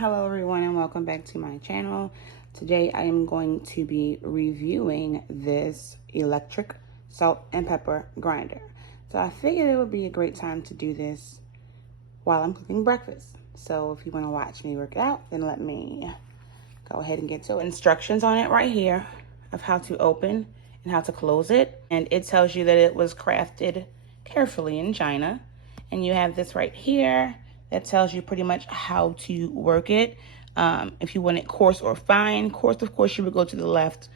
Hello everyone and welcome back to my channel. Today I am going to be reviewing this electric salt and pepper grinder. So I figured it would be a great time to do this while I'm cooking breakfast. So if you want to watch me work it out, then let me go ahead and get to it. Instructions on it right here of how to open and how to close it. And it tells you that it was crafted carefully in China. And you have this right here that tells you pretty much how to work it. If you want it coarse or fine. Coarse, of course, you would go to the left.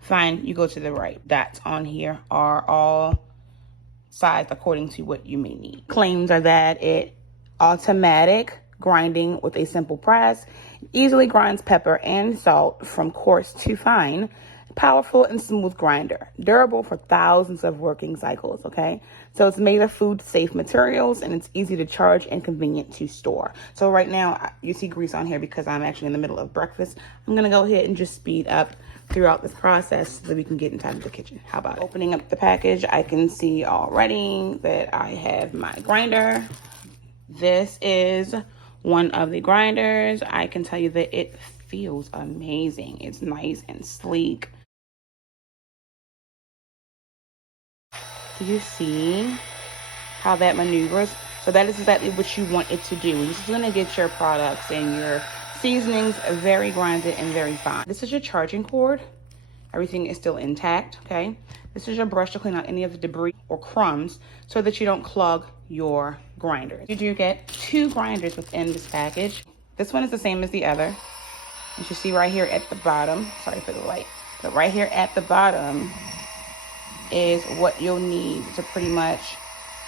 Fine, you go to the right. Dots on here are all sized according to what you may need. Claims are that it automatic grinding with a simple press easily grinds pepper and salt from coarse to fine. Powerful and smooth grinder, durable for thousands of working cycles, okay? So it's made of food-safe materials, and it's easy to charge and convenient to store. So right now, you see grease on here because I'm actually in the middle of breakfast. I'm gonna go ahead and just speed up throughout this process so that we can get inside of the kitchen. How about it? Opening up the package, I can see already that I have my grinder. This is one of the grinders. I can tell you that it feels amazing. It's nice and sleek. Do you see how that maneuvers? So that is exactly what you want it to do. You're just gonna get your products and your seasonings very grinded and very fine. This is your charging cord. Everything is still intact, okay? This is your brush to clean out any of the debris or crumbs so that you don't clog your grinders. You do get 2 grinders within this package. This one is the same as the other. You should see right here at the bottom, sorry for the light, but right here at the bottom is what you'll need to pretty much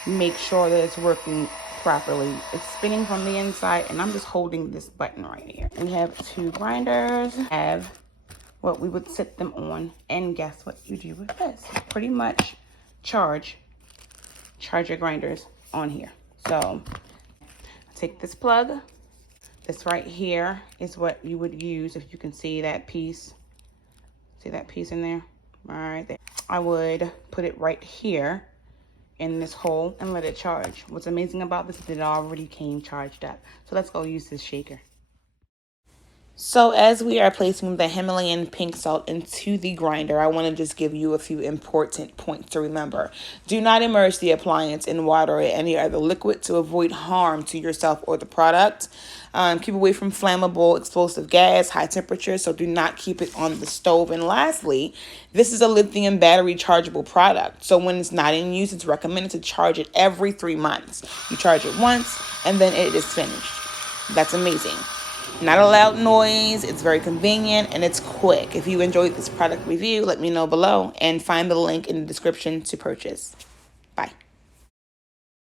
make sure that it's working properly. It's spinning from the inside, and I'm just holding this button right here. We have 2 grinders, have what we would sit them on, and guess what you do with this? Pretty much charge your grinders on here. So take this plug. This right here is what you would use if you can see that piece. See that piece in there? Right there. I would put it right here in this hole and let it charge. What's amazing about this is it already came charged up. So let's go use this shaker. So as we are placing the Himalayan pink salt into the grinder, I want to just give you a few important points to remember. Do not immerse the appliance in water or any other liquid to avoid harm to yourself or the product. Keep away from flammable, explosive gas, high temperatures, so do not keep it on the stove. And lastly, this is a lithium battery chargeable product. So when it's not in use, it's recommended to charge it every 3 months. You charge it once and then it is finished. That's amazing. Not a loud noise, it's very convenient, and it's quick. If you enjoyed this product review, let me know below and find the link in the description to purchase. Bye.